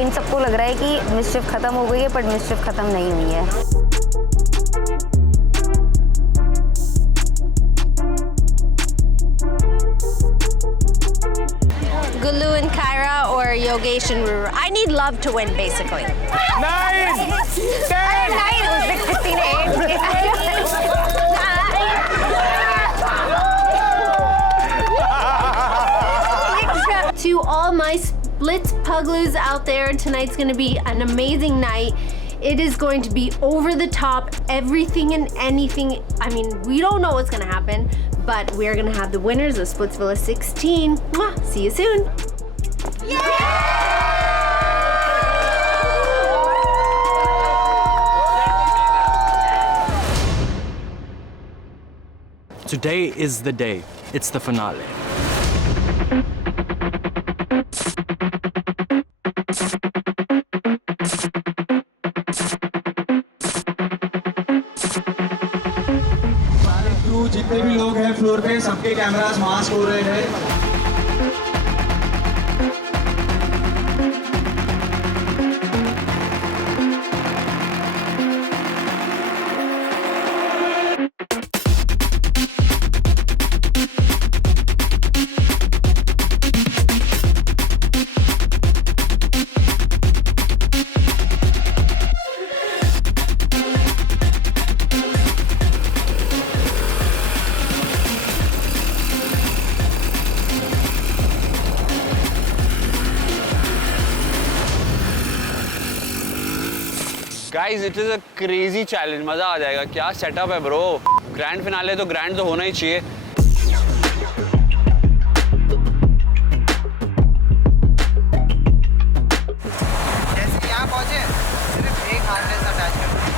इन सबको लग रहा है कि मिस्चिफ खत्म हो गई है, पर मिस्चिफ खत्म नहीं हुई है। Gulu and Kyra or Yogesh and Ruru. I need love to win, basically. 9, 10. To all my Splits Pugloos out there, tonight's going to be an amazing night. It is going to be over the top, everything and anything. I mean, we don't know what's going to happen, but we're going to have the winners of Splitsvilla 16. Mwah! See you soon. Today is the day. It's the finale. जितने भी लोग हैं फ्लोर पे सबके cameras mask हो रहे हैं। Guys, it is a crazy challenge. मजा आ जाएगा। क्या सेटअप है ब्रो। ग्रैंड फिनाले तो ग्रैंड तो होना ही चाहिए। जैसे यहाँ पहुँचे सिर्फ एक हार्नेस अटैच करना है।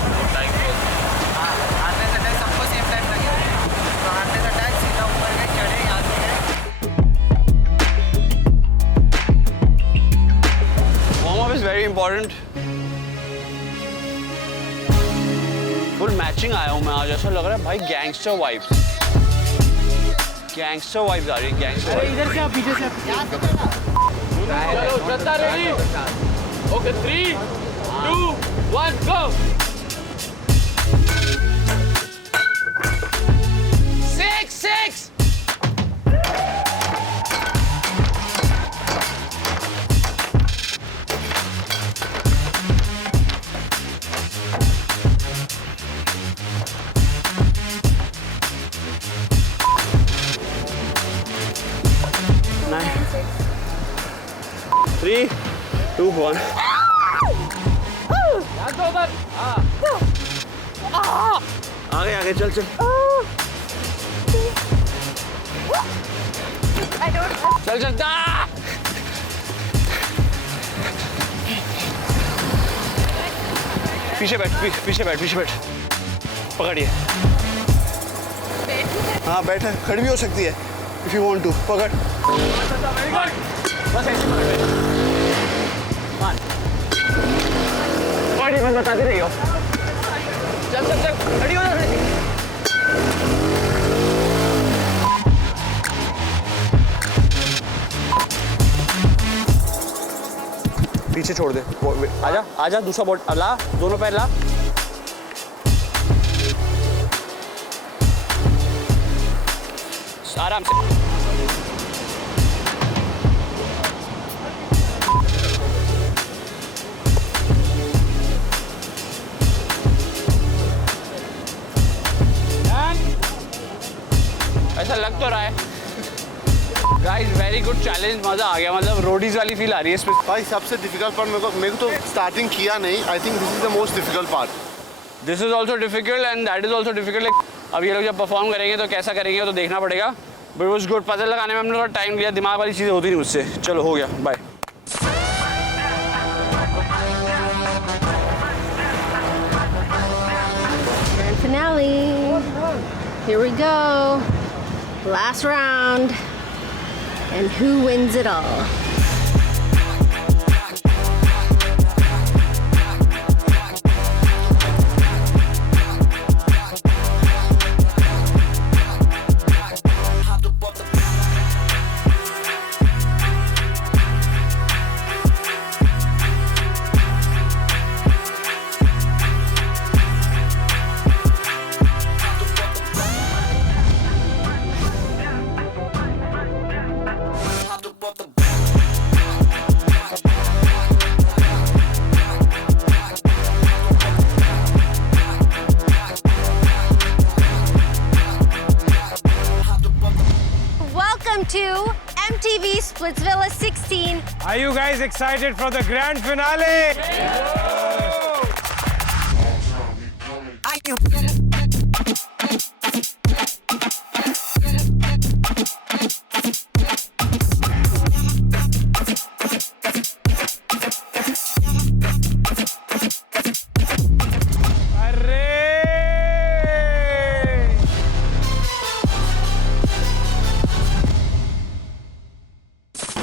हाँ, हार्नेस अटैच सबको सेम टाइम लगेगा। तो हार्नेस अटैच सीधा ऊपर गए, चढ़े यहाँ से गए। Warm up is very important. Full matching आया हूँ मैं आज। ऐसा लग रहा है भाई गैंगस्टर वाइब्स आ रही है। Gangster vibes. इधर से आप पीछे से चलो रेडी ओके 3 2 1 गो 6 3 2 1 आगे चल चल पीछे बैठ पकड़िए। हाँ बैठ, खड़ी भी हो सकती है इफ यू वांट टू। पकड़ बस ऐसे पकड़। बस बताती रही हो। चल खड़ी हो जा। पीछे छोड़ दे। आजा दूसरा बोर्ड ला, दोनों पैर ला। आराम से। ऐसा लग तो रहा है। गाइस वेरी गुड चैलेंज, मजा आ गया। मतलब रोडीज वाली फील आ रही है इसमें। भाई सबसे डिफिकल्ट पार्ट मेरे को तो स्टार्टिंग किया नहीं। आई think this is the most difficult part. This is also difficult and that is also difficult. अब ये लोग जब परफॉर्म करेंगे तो कैसा करेंगे तो देखना पड़ेगा। But it was good. Puzzle लगाने में हमने थोड़ा टाइम लिया, दिमाग वाली चीज़ें होती नहीं मुझसे। चलो हो गया, bye. Grand finale. Here we go. Last round. And who wins it all? Are you guys excited for the grand finale?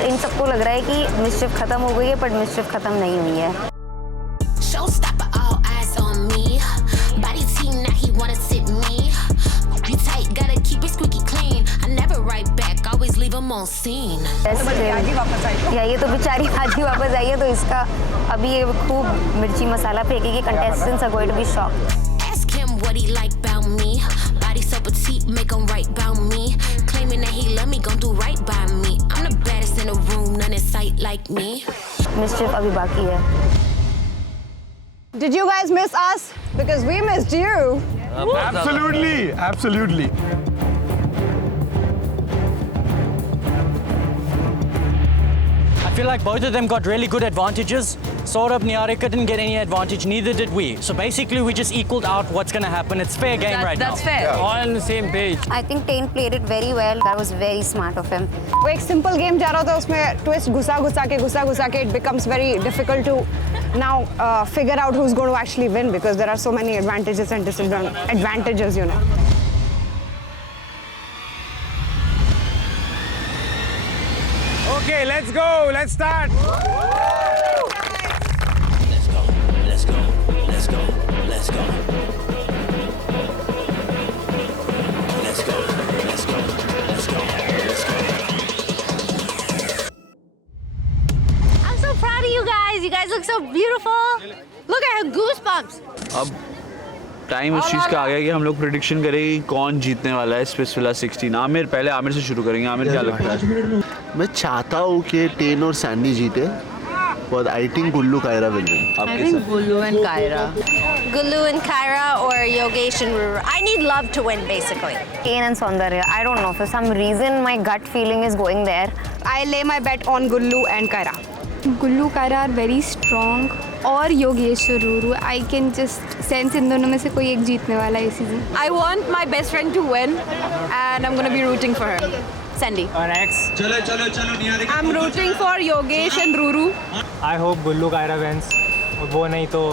इन सबको लग रहा है कि मिस्चिफ खत्म हो गई है, पर मिस्चिफ खत्म नहीं हुई है। Showstopper, all eyes on me. Body team, now he wanna sit me. You tight, gotta keep it squeaky clean. I never write back, always leave him on scene. या ये तो बेचारी आज ही वापस आई है, तो इसका अभी ये खूब मिर्ची मसाला फेंकेगी। Contestants are going to be shocked. Ask him what he like about me. Body so petite, make him right about me. Claiming that he love me, gon' do right by me. I'm the baddest in the room, none in sight like me. Mischief अभी बाकी है। Did you guys miss us? Because we missed you. Absolutely, absolutely. I feel like both of them got really good advantages. Saurabh, Niharika didn't get any advantage, neither did we. So basically we just equaled out what's going to happen. It's fair game right now. That's fair. All on the same page. I think Tain played it very well. That was very smart of him. वो एक simple game जा रहा होता है, उसमें twist घुसा के it becomes very difficult to now figure out who's going to actually win, because there are so many advantages and disadvantages, you know. Okay, let's go. Let's start. I'm so proud of you guys. You guys look so beautiful. Look, I have goosebumps. अब टाइम उस चीज़ का आ गया कि हम लोग प्रेडिक्शन करेंगे कौन जीतने वाला है स्पेसफिला 16। आमिर, पहले आमिर से शुरू करेंगे। आमिर, क्या लगता है? मैं चाहता हूँ कि टेन और सैंडी जीते, but I think Gullu Kiara will win. I think Gullu and Kaira. Gulu and Kyra or Yogesh and Ruru. I need love to win, basically. Tain and Saundarya. I don't know. For some reason, my gut feeling is going there. I lay my bet on Gullu and Kaira. Gullu Kaira are very strong और योगेश और Ruru I can just sense in दोनों में से कोई एक जीतने वाला है इस season. I want my best friend to win and I'm going to be rooting for her. Sandy. Next. चलो Niharika. I'm rooting for Yogesh and Ruru. I hope गुल्लू कायरा wins. और वो नहीं तो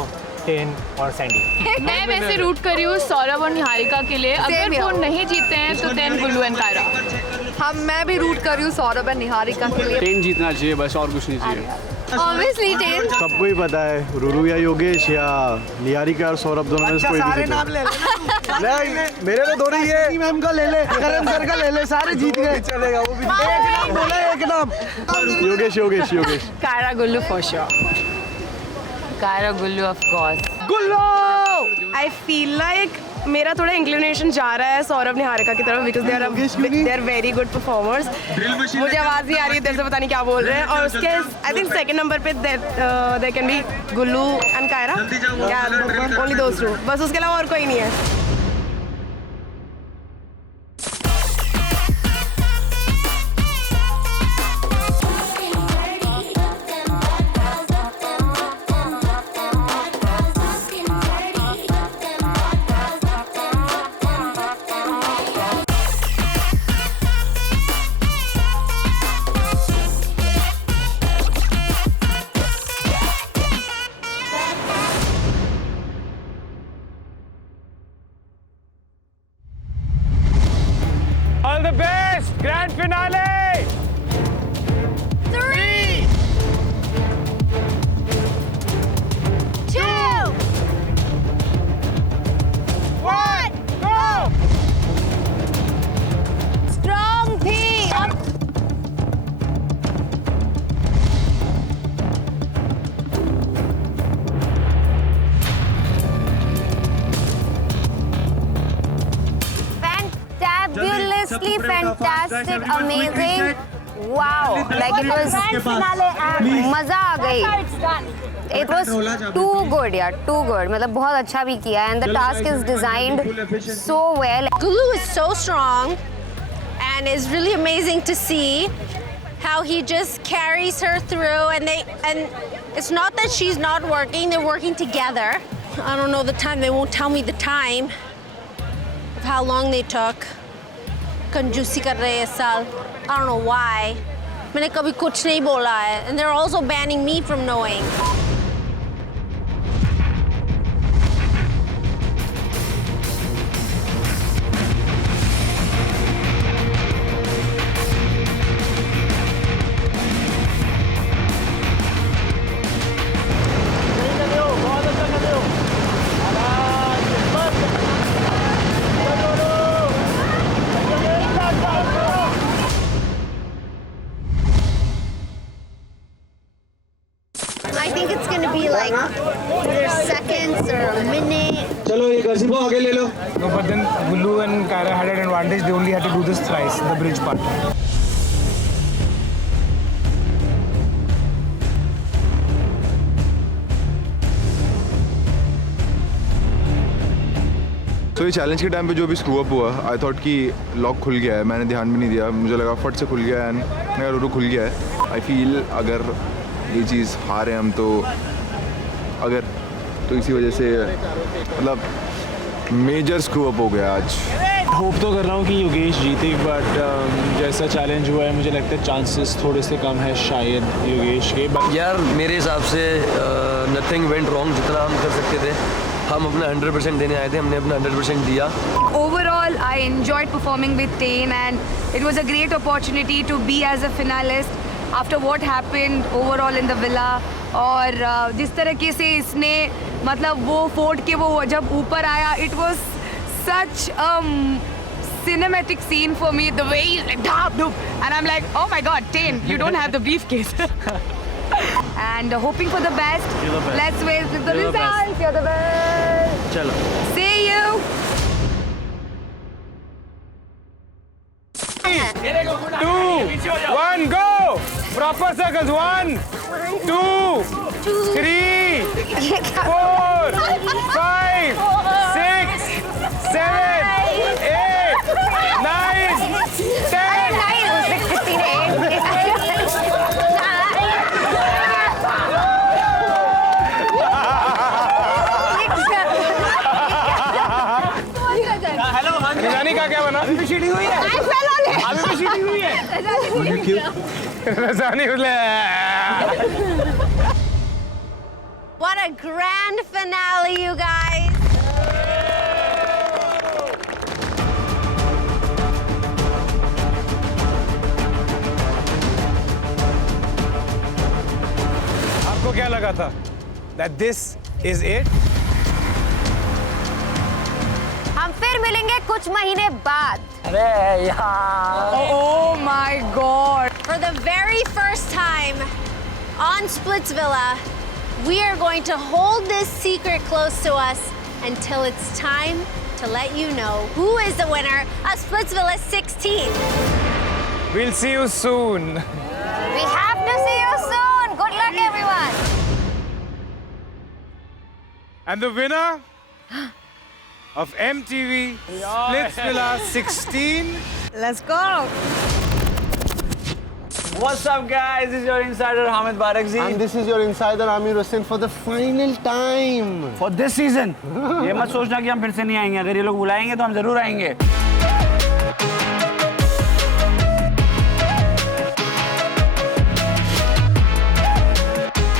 टेन और सैंडी। मैं वैसे रूट कर रही हूँ सौरभ और निहारिका के लिए। अगर वो नहीं जीतते हैं तो टेन गुल्लू एंड कायरा। मैं भी रूट कर रही हूँ सौरभ और निहारिका के लिए। टेन जीतना चाहिए बस, और कुछ नहीं चाहिए। Obviously ten. सबको ही पता है रुरू या योगेश या निहारिका और सौरभ दोनों में से कोई भी जीते। नहीं, मेरे तो दोनों ही है। मैम का ले ले, करण सर का ले ले, सारे जीत गए। चलेगा वो भी। एक नाम बोला, एक नाम। Yogesh. Kaira Gullu for sure. Kaira Gullu of course. Gullu! I feel like मेरा थोड़ा इंक्लिनेशन जा रहा है सौरभ निहारिका की तरफ, because they are very good performers. मुझे आवाज़ नहीं आ रही है देर से, पता नहीं क्या बोल रहे हैं। और उसके आई थिंक सेकंड नंबर पे they can be Gullu and Kaira, only those two, बस उसके अलावा और कोई नहीं है। All the best! Grand finale! 3, 2, 1, go! strong P. Fabulously fantastic, amazing. Wow, like it was मजा आ गई. It was too good, yeah, too good. मतलब बहुत अच्छा भी किया, and the task is designed so well. Gulu is so strong and it's really amazing to see. how he just carries her through, and it's not that she's not working, they're working together. I don't know the time, they won't tell me the time of how long they took. Kanjusi kar rahe इस साल. I don't know why. मैंने कभी कुछ नहीं बोला है, and they're also banning me from knowing. I think it's going to be like 4 seconds or a minute. चलो ये गजीबो आगे ले लो. No, but then Gullu and Kyra had an advantage. They only had to do this thrice, the bridge part. तो ये चैलेंज के टाइम पे जो भी स्क्रू अप हुआ, आई थॉट कि लॉक खुल गया है, मैंने ध्यान भी नहीं दिया, मुझे लगा फट से खुल गया है, एंड रूरू खुल गया है. आई फील अगर ये चीज़ हार है हम तो इसी वजह से मतलब मेजर स्क्रू अप हो गया आज. होप तो कर रहा हूँ कि योगेश जीते, बट जैसा चैलेंज हुआ है मुझे लगता है चांसेस थोड़े से कम है शायद योगेश के. यार मेरे हिसाब से नथिंग वेंट रॉन्ग. जितना हम कर सकते थे हम अपना 100% देने आए थे, हमने अपना 100% दिया. Overall, I enjoyed performing with Tain, and it was a great opportunity to be as a finalist after what happened overall in the villa. और जिस तरीके से इसने मतलब वो फोर्ट के वो जब ऊपर आया, it was such a cinematic scene for me. The way he's like dhap dhup, and I'm like, oh my God, Tain, you don't have the briefcase. And hoping for the best. Let's wait for the results. You're the best. चलो. See you. 2, 1, go! Proper circles. 1, 2, 3, 4, 5, 6, 7, 8, 9, 10. रजानी का क्या बना? अभी भी चीटिंग हुई है. अभी भी चीटिंग हुई है. Rajani What a grand finale, you guys. आपको क्या लगा था? That this is it? हम फिर मिलेंगे कुछ महीने बाद. अरे यार. Oh my God. For the very first time on Splitsvilla, we are going to hold this secret close to us until it's time to let you know who is the winner of Splitsvilla 16. We'll see you soon. We have to see you soon. Good luck, everyone. And the winner of MTV Splitsvilla 16. Let's go. What's up, guys? This is your insider Hamid Barakzi. And this is your insider Amir Hussain for the final time. For this season. ये मत सोचना कि हम फिर से नहीं आएंगे. अगर ये लोग बुलाएंगे तो हम जरूर आएंगे.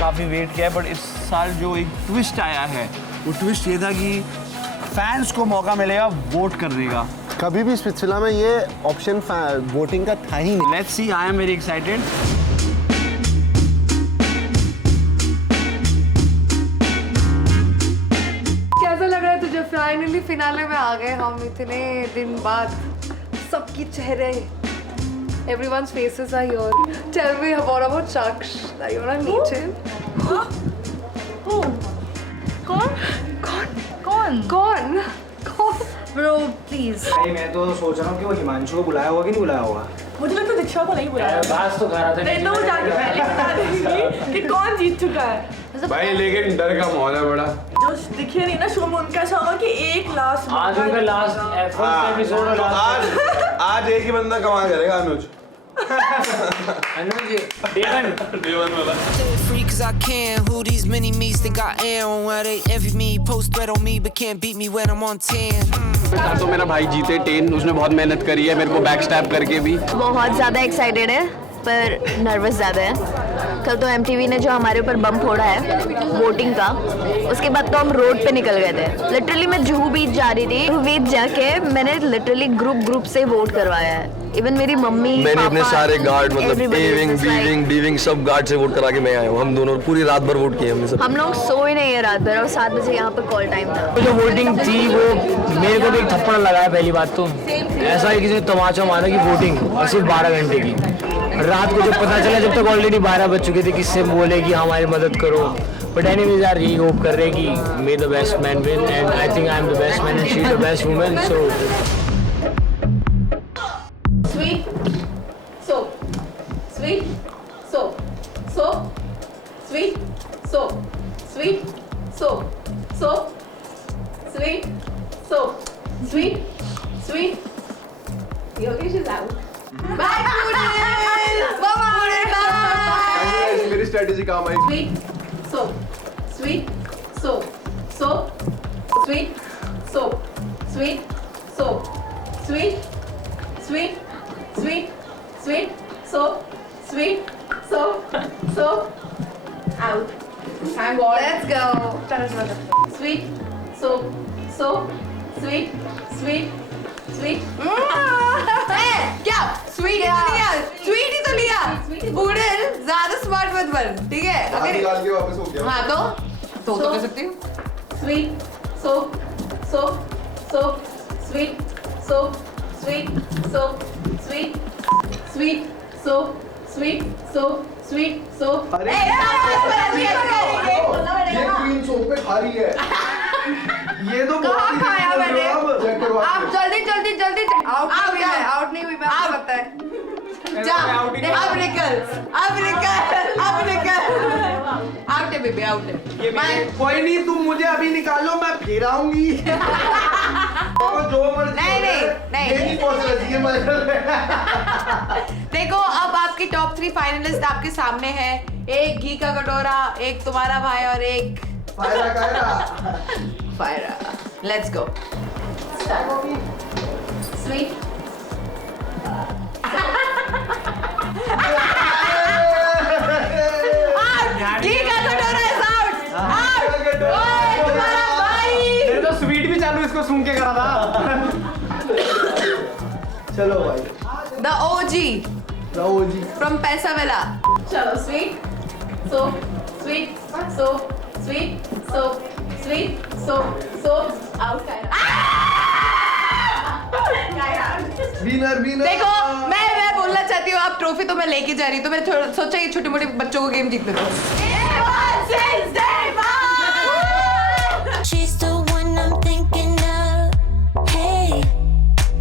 काफी वेट किया है, बट इस साल जो एक ट्विस्ट आया है, वो ट्विस्ट ये था कि फैंस को मौका मिलेगा वोट करने का. कभी भी स्प्लिट्सविला में ये ऑप्शन वोटिंग का था ही नहीं. Let's see. I am very excited. कैसा लग रहा है तुझे? फाइनली फिनाले में आ गए हम इतने दिन बाद. सबकी चेहरे, everyone's faces are here. Tell me what about Shaksh? Are you gonna meet him? Who? कौन? Bro, please. मैं तो सोच रहा हूँ कि वो हिमांशु को बुलाया होगा कि नहीं बुलाया होगा. मुझे लगता है दीक्षा को नहीं बुलाया. बात तो कर रहा था. नहीं तो जाके पहले बता देंगी कि कौन जीत चुका है. भाई लेकिन डर का माहौल है बड़ा. जो दिखे नहीं ना शो में, उनका ऐसा होगा कि एक लास्ट आज उनका लास्ट एपिसोड. आज एक ही बंदा कमाल करेगा, अनुज. Free cause I can. Who these mini me's think I am? Where they envy me, post threat on me, but can't beat me when I'm on 10. तो मेरा भाई जीते 10, उसने बहुत मेहनत करी है मेरे को बैक स्टैप करके भी। बहुत ज़्यादा एक्साइटेड है पर नर्वस ज़्यादा है। कल तो MTV ने जो हमारे ऊपर बम फोड़ा है वोटिंग का, उसके बाद तो हम रोड पे निकल गए थे। लिटरली मैं जुहू बीच जा रही थी, जुहू बीच जाके मैंने लिटरली ग्रुप से वोट करवाया है। इवन मेरी मम्मी मैंने अपने सारे गार्ड मतलब एविंग डीविंग सब गार्ड से वोट करा के मैं आया हूँ। हम दोनों पूरी रात भर वोट किए हमने सब। हम लोग सोए नहीं है रात भर और 7 बजे यहाँ पे कॉल टाइम था। जो वोटिंग थी वो मेरे को भी एक थप्पड़ लगाया पहली बात तो। ऐसा ही किसी ने तमाचा मारा कि वोटिंग और सिर्फ 12 घंटे की। रात को जब पता चला जब तक ऑलरेडी 12 बज चुके थे किससे बोले कि हमारी मदद करो। बट एनीवेज यार यही होप कर रहे कि मे the best man win and I think I am the best man and she is the best woman so Sweet soap. Sweet soap. Soap. Sweet soap. Sweet soap. Soap. Sweet soap. Sweet. Sweet. Yogesh is out. Bye, Poodle. Bye. मेरी स्ट्रेटेजी काम आई। Sweet soap. Sweet soap. Soap. Sweet soap. Sweet soap. Sweet. Sweet. Sweet. Sweet. Soap. Sweet. Soap. Soap. Out. I'm bored. Let's go. Sweet. Soap. Soap. Sweet. Sweet. Sweet. क्या स्वीट ही तो लिया, स्वीट ही तो लिया। बूढ़े ज्यादा स्मार्ट मत बन, ठीक है? अगर निकाल के वापस हो गया। हाँ तो कर सकती हूँ। Sweet. Soap. Soap. Soap. Sweet. Soap. Sweet. Soap. Sweet. Sweet. Soap. Sweet. Soap. Sweet. Soap. ये क्वीन सोप पे खा रही है। ये तो कहाँ खाया मैंने? आप जल्दी आउट नहीं हुई मैं आपको पता है। जा अब निकल आउट है बेबी आउट है। मैं कोई नहीं तुम मुझे अभी निकालो मैं फिर आऊंगी। जो मर्जी नहीं ये नहीं पहुंच रही है देखो अब आपके टॉप 3 फाइनलिस्ट आपके सामने हैं। एक घी का कटोरा, एक तुम्हारा भाई और एक फायरा। Let's go. Sweet. घी का कटोरा इज आउट। तुम्हारा भाई। मेरे तो स्वीट भी चालू इसको सूंघ के करा था। चलो भाई। The OG from Pesavala. Chalo. Sweet. Soap. Sweet. Soap. Sweet. Soap. Sweet. Soap. Soap. Out. Winner देखो मैं बोलना चाहती हूँ अब ट्रॉफी तो मैं लेके जा रही हूँ तो मैं सोचा ये छोटे मोटे बच्चों को गेम जीतने दो। She's the one I'm thinking of. Hey,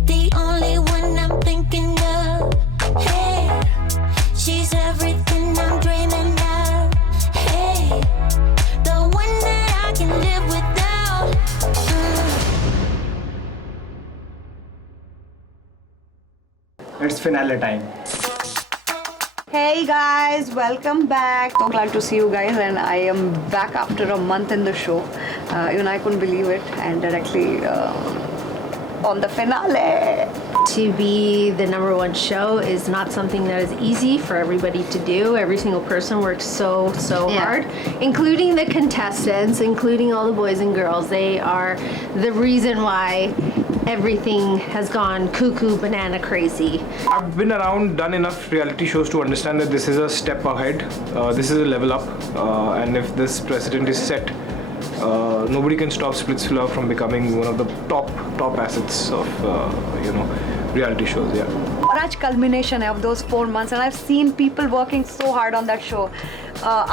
the only one I'm thinking of. Hey, she's everything I'm dreaming of. Hey, the one that I can live without. It's finale time. Hey guys, welcome back. So glad to see you guys, and I am back after a month in the show. Even I couldn't believe it, and directly on the finale. To be the #1 show is not something that is easy for everybody to do. Every single person works so hard, including the contestants, including all the boys and girls. They are the reason why everything has gone cuckoo banana crazy. I've been around, done enough reality shows to understand that this is a step ahead. This is a level up, and if this precedent is set, nobody can stop Splitsvilla from becoming one of the top assets of reality shows. Yeah. और आज culmination है of those 4 months, and I've seen people working so hard on that show.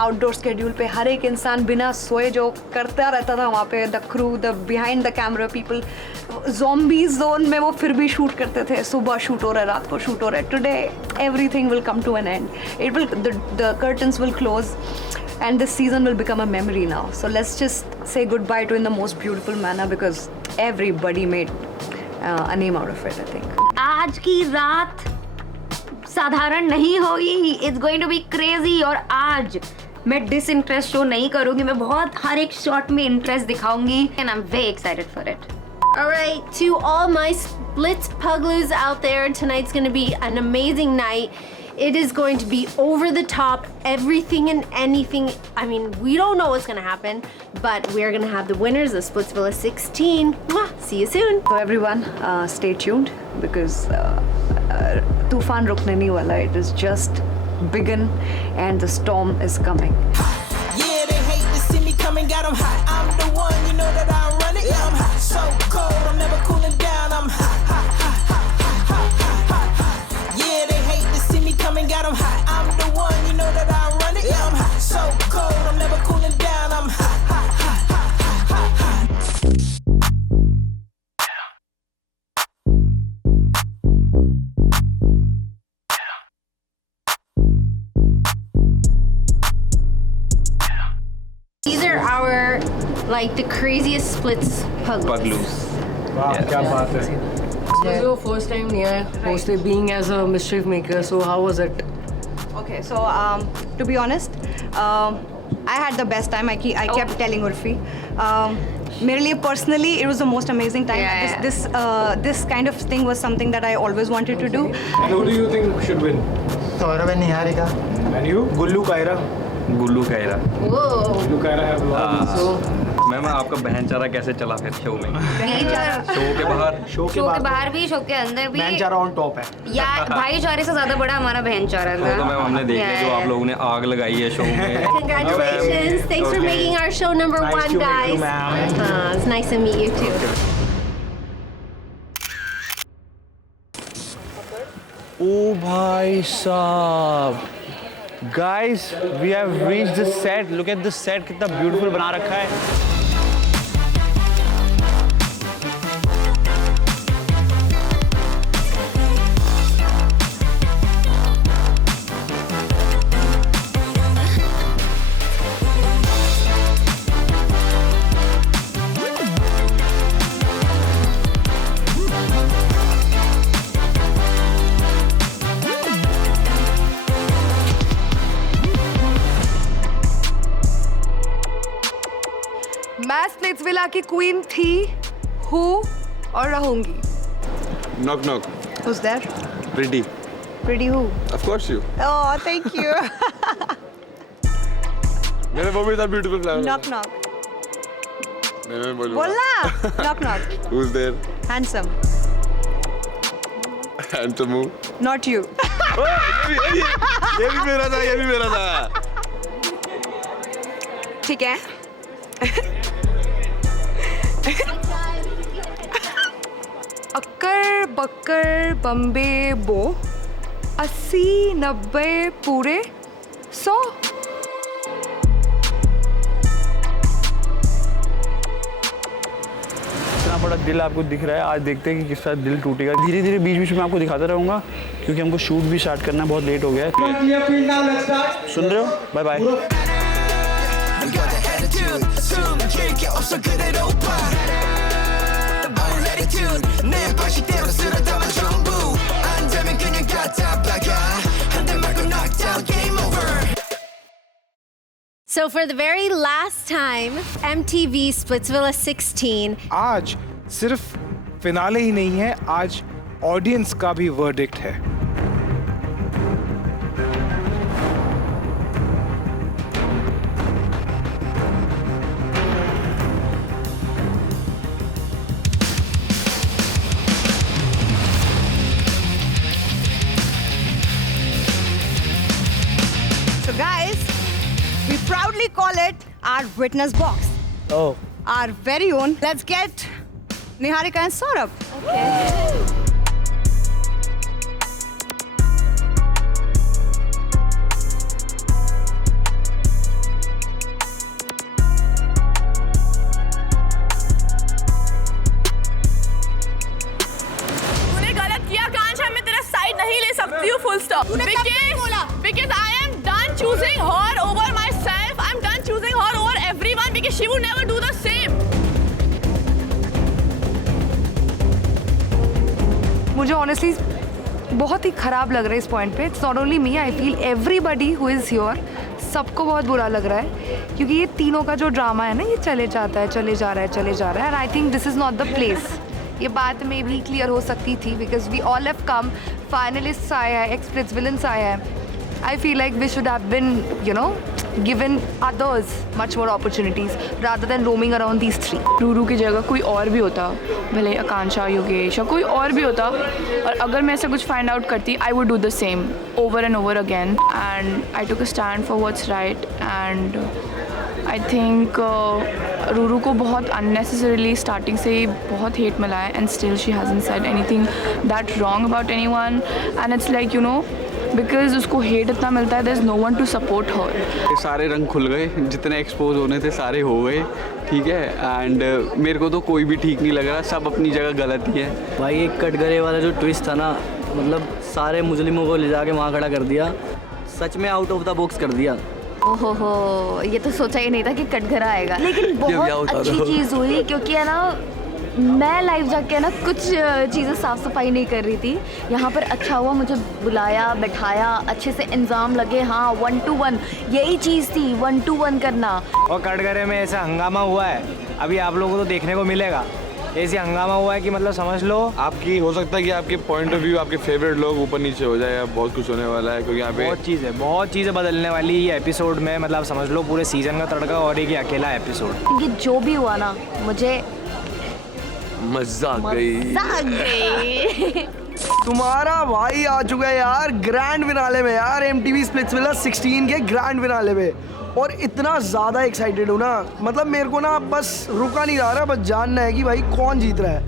Outdoor schedule पे हर एक इंसान बिना सोए जो करता रहता था वहाँ पे, the crew, the behind the camera people, zombie zone में वो फिर भी शूट करते थे। सुबह शूट हो रहा है, रात को शूट हो रहा है। Today everything will come to an end. The curtains will close. And this season will become a memory now. So let's just say goodbye to in the most beautiful manner because everybody made a name out of it, I think. आज की रात साधारण नहीं होगी, it's going to be crazy. और आज मैं disinterest show नहीं करूंगी, मैं बहुत हर एक शॉट में इंटरेस्ट दिखाऊंगी and I am very excited for it. Alright, to all my splits pugloos out there, tonight's going to be an amazing night. It is going to be over the top, everything and anything. I mean, we don't know what's going to happen, but we're going to have the winners of Splitsvilla 16. Mwah! See you soon. So everyone, stay tuned because Tufan rukne nahi wala. It is just begun and the storm is coming. Yeah, they hate to see me coming, got them hot. I'm the one, you know that I run it. Yeah, I'm hot, so cold, I'm never cooling down. I'm hot, hot, hot, hot, hot, hot, hot, hot. Yeah, they hate to see me coming, got them hot. I'm the one, you know that I run it. Yeah, I'm hot, so cold, I'm never cooling down. I'm hot, hot, hot, hot, hot, hot. These are our, like, the craziest splits pugloos. Wow, क्या बात है. This was your first time here, hosted being as a mischief maker. So how was it? Okay, so to be honest, I had the best time. I kept telling Urfi. मेरे लिए personally, it was the most amazing time. This kind of thing was something that I always wanted to do. And who do you think should win? Saurabh and Niharika. And you? Gullu Kaira. Gullu Kaira. Gullu Kaira have lost. Ma'am आपका बहनचारा कैसे चला फिर शो में? शो के बाहर भी, शो के अंदर भी। बहनचारा on top है। यार भाईचारे से ज्यादा बड़ा हमारा बहनचारा था। तो मैम हमने देखा जो आप लोगों ने आग लगाई है शो में। Congratulations! Thanks for making our show number one, guys. It's nice to meet you too. ओ भाई साहब, guys, we have reached the set. Look at this set, कितना beautiful बना रखा है। मैं स्प्लिट्सविला की क्वीन थी, हूँ और रहूंगी। Knock knock. Who's there? Pretty. Pretty who? Of course you. Oh, thank you. मेरे वो भी था beautiful flower. Knock knock. मैं बोलूँगा. बोलना. Knock knock. Who's there? Handsome. Handsome who? Not you. ये भी मेरा था, ये भी मेरा था. ठीक है. अक्कर बक्कर बम्बे बो 80 90 पूरे 100। इतना बड़ा दिल आपको दिख रहा है, आज देखते हैं कि किस तरह दिल टूटेगा। धीरे धीरे बीच बीच में आपको दिखाता रहूँगा क्योंकि हमको शूट भी स्टार्ट करना है, बहुत लेट हो गया है। सुन रहे हो? Bye bye. So for the very last time, MTV Splitsvilla 16. आज सिर्फ फिनाले ही नहीं है, आज ऑडियंस का भी वर्डिक्ट है। So guys, we proudly call it our witness box. Oh. Our very own. Let's get Niharika and Saurabh. Okay. तूने गलत किया कांशा, मैं तेरा साइड नहीं ले सकती हूँ, full stop. Because I am done choosing her over myself. I'm done choosing her over everyone because she would never do the same. मुझे honestly बहुत ही ख़राब लग रहा है इस पॉइंट पे. It's not only me, I feel everybody who is here, सबको बहुत बुरा लग रहा है क्योंकि ये तीनों का जो ड्रामा है ना, ये चले जाता है, चले जा रहा है, चले जा रहा है. And I think this is not the place. ये बात में भी क्लियर हो सकती थी because we all have come. Finalists आए हैं, एक्सप्लिट्स विलन्स आए हैं. I feel like we should have been, you know, given others much more opportunities rather than roaming around these three. Ruru की जगह कोई और भी होता, भले आकांक्षा, योगेश या कोई और भी होता, और अगर मैं ऐसा कुछ फाइंड आउट करती, I would do the same over and over again. And I took a stand for what's right. And I think Ruru को बहुत unnecessarily starting से ही बहुत hate मिला है, and still she hasn't said anything that wrong about anyone. And it's like, you know, because उसको hate इतना मिलता है, there is no one to support her. सारे रंग खुल गए, जितने एक्सपोज होने थे सारे हो गए, ठीक है. एंड मेरे को तो कोई भी ठीक नहीं लग रहा, सब अपनी जगह गलत ही है. भाई एक कटघरे वाला जो ट्विस्ट था ना, मतलब सारे मुस्लिमों को ले जाके वहाँ खड़ा कर दिया, सच में आउट ऑफ द बॉक्स कर दिया. ओहो, ये तो सोचा ही नहीं था कि कटघरा आएगा. लेकिन बहुत अच्छी चीज़ हुई क्योंकि है ना, मैं लाइव जाके ना कुछ चीज़ें साफ़ सफाई नहीं कर रही थी. यहाँ पर अच्छा हुआ मुझे बुलाया, बैठाया, अच्छे से इंतज़ाम लगे. हाँ, 1 to 1 यही चीज़ थी, 1 to 1 करना. और कटघरे में ऐसा हंगामा हुआ है, अभी आप लोगों को तो देखने को मिलेगा. ऐसी हंगामा हुआ है कि मतलब समझ लो, आपकी हो सकता है कि आपके पॉइंट ऑफ व्यू, आपके फेवरेट लोग ऊपर नीचे हो जाए, या बहुत कुछ होने वाला है क्योंकि यहाँ पे बहुत चीज़ें बदलने वाली ये एपिसोड में. मतलब समझ लो पूरे सीजन का तड़का और एक ही अकेला एपिसोड. ये जो भी हुआ ना, मुझे मजा आ गई. तुम्हारा भाई आ चुका है यार ग्रैंड फिनाले में यार, MTV स्प्लिट्सविला 16 के ग्रैंड फिनाले में. और इतना ज़्यादा एक्साइटेड हूँ ना, मतलब मेरे को ना बस रुका नहीं जा रहा, बस जानना है कि भाई कौन जीत रहा है.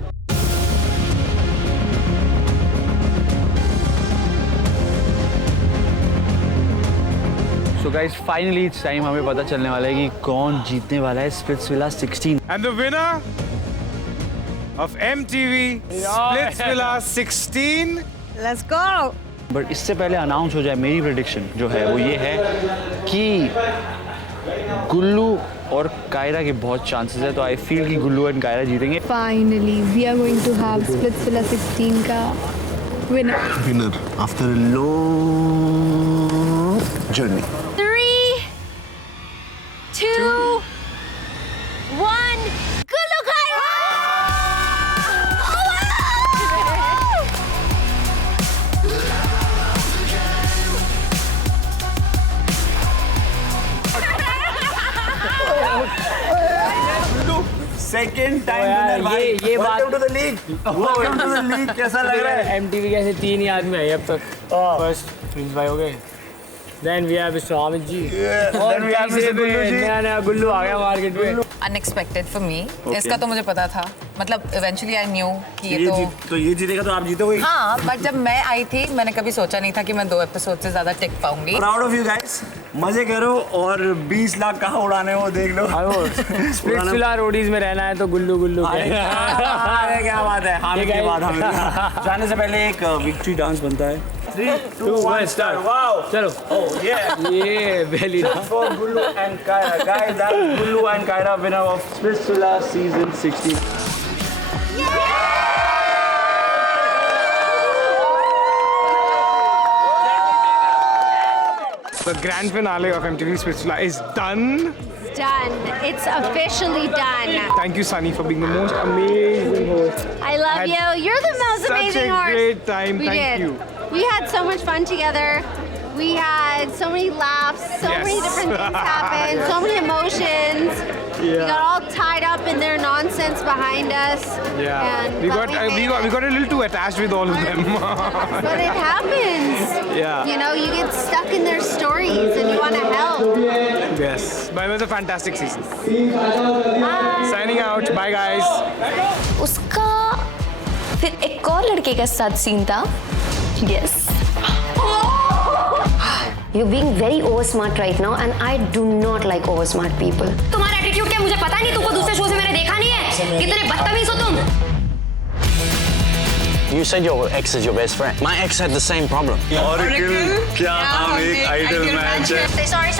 So guys, finally it's time, हमें पता चलने वाला है कि कौन जीतने वाला है स्प्लिट्सविला 16. And the winner of MTV Splitsvilla 16. Let's go. But इससे पहले अनाउंस हो जाए, मेरी प्रेडिक्शन जो है वो ये है कि गुल्लू और कायरा के बहुत चांसेस है. तो आई फील कि गुल्लू एंड कायरा जीतेंगे. Finally, we are going to have Splitsvilla 16 का winner after a long journey. 3, 2, 1. Gullu Kaira! Second time ये बात Welcome to the league. Welcome to the league. कैसा लग रहा है? MTV के ऐसे 3 ही आदमी आए अब तक. फर्स्ट प्रिंस भाई हो गए, then we have mister Hamid ji, और नया गुल्लू आ गया मार्केट में. Unexpected for me. इसका तो मुझे पता था, मतलब इवेंचुअली आई न्यू कि ये जीतेगा तो आप जीतोगे. हाँ, बट जब मैं आई थी मैंने कभी सोचा नहीं था कि मैं 2 एपिसोड से ज्यादा टिक पाऊंगी. प्राउड ऑफ यू गाइस, मजे करो और 20 लाख कहाँ उड़ाने वो देख लो. स्प्लिट्सविला रोडीज में रहना है तो गुल्लू गुल्लू क्या बात है. हामिद के बाद हम जाने से पहले एक विक्ट्री डांस बनता है. 3, 2, 1 स्टार्ट. वाओ, चलो. ओह ये बेली for Gullu and Kaira. Guys, that's Gullu and Kaira winner of Splitsvilla season 16. The grand finale of MTV Splitsvilla is done. Done. It's officially done. Thank you, Sunny, for being the most amazing host. I love you. You're the most amazing Such host. a great time. We Thank did. you. We had so much fun together. We had so many laughs, so many different things happened, so many emotions. We got all tied up in their nonsense behind us. Yeah. And We got a little too attached with all of them. But it happens. Yeah. You know, you get stuck in their stories and you want to help. Yes. But it was a fantastic season. Signing out. Bye guys. उसका फिर एक और लड़के के साथ सीन था. Yes. You're being very over smart right now, and I do not like over smart people. तुम्हारा एटीट्यूड क्या मुझे पता नहीं. तुमको दूसरे शो से मैंने देखा नहीं है. कितने बदतमीज हो तुम. You said your ex is your best friend. My ex had the same problem. Oracle, क्या हम एक आइडल मैच है. Sorry.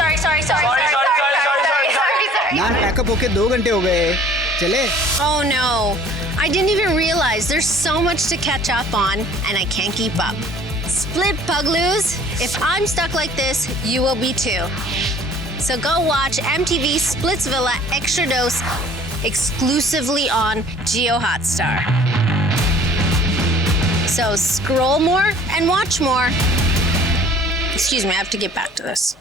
यार पैकअप होके 2 घंटे हो गए, चले. Oh no. I didn't even realize there's so much to catch up on and I can't keep up. Split Pugloos. If I'm stuck like this, you will be too. So go watch MTV Splitsvilla Extra Dose exclusively on Geo Hotstar. So scroll more and watch more. Excuse me, I have to get back to this.